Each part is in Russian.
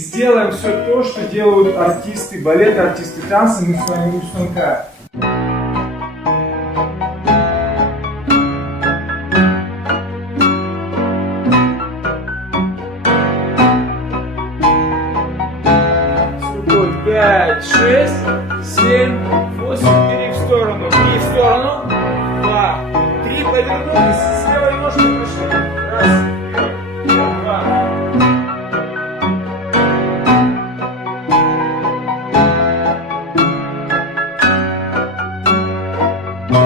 сделаем все то, что делают артисты балета, артисты танца. Мы с вами у станка. С рукой 5, 6, 7, 8. Бери в сторону. И в сторону. 2, 3. Повернулись. С левой ножкой пошли. Раз.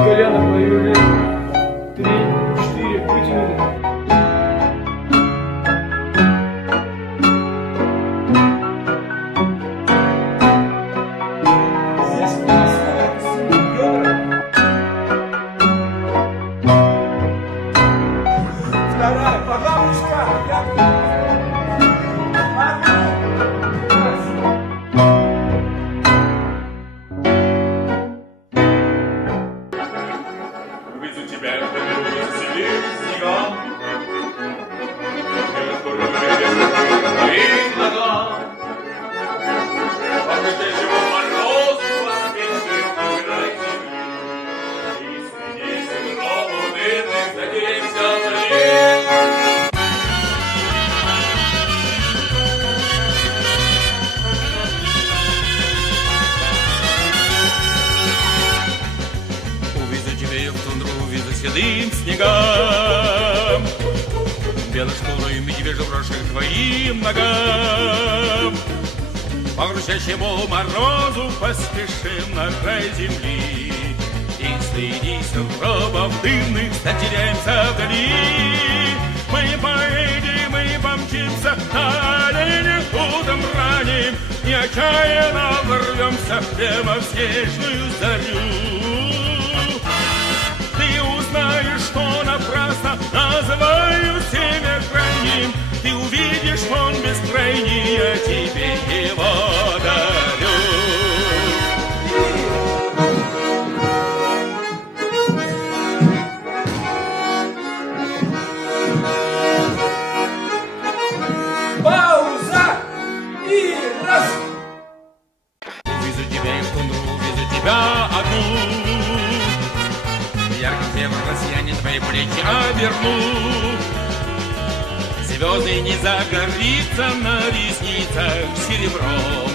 Колено повернули. 3, 4, вытянули. Здесь у нас бедра. Вторая, подламушка. Увижу тебя, сидим снегом, я скоро выведу твоим ногам. По крутящему морозу поспешим на край земли, и среди синдром унылых затеряемся вдали. Увезу тебя я в тундру, увезу седым снегам, белой шкурой медвежью брошек твоим ногам. По грустящему морозу поспешим на край земли, и среди сугробов дымных затеряемся вдали. Мы поедем, мы помчимся на оленях путом ранним, и отчаянно ворвемся прямо в снежную зарю. Ты узнаешь, что напрасно называю семя крайним, ты увидишь, он бескрайний, я тебе его дарю. Пауза! И раз! Увезу тебя и в тундру, увезу тебя одну. Ярким севером россияне твои плечи оберну. Звезды не загорится на ресницах серебром.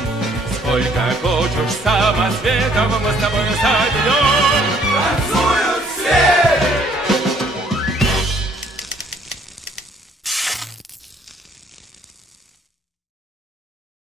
Сколько хочешь самоцветов мы с тобой соберем. Танцуют все!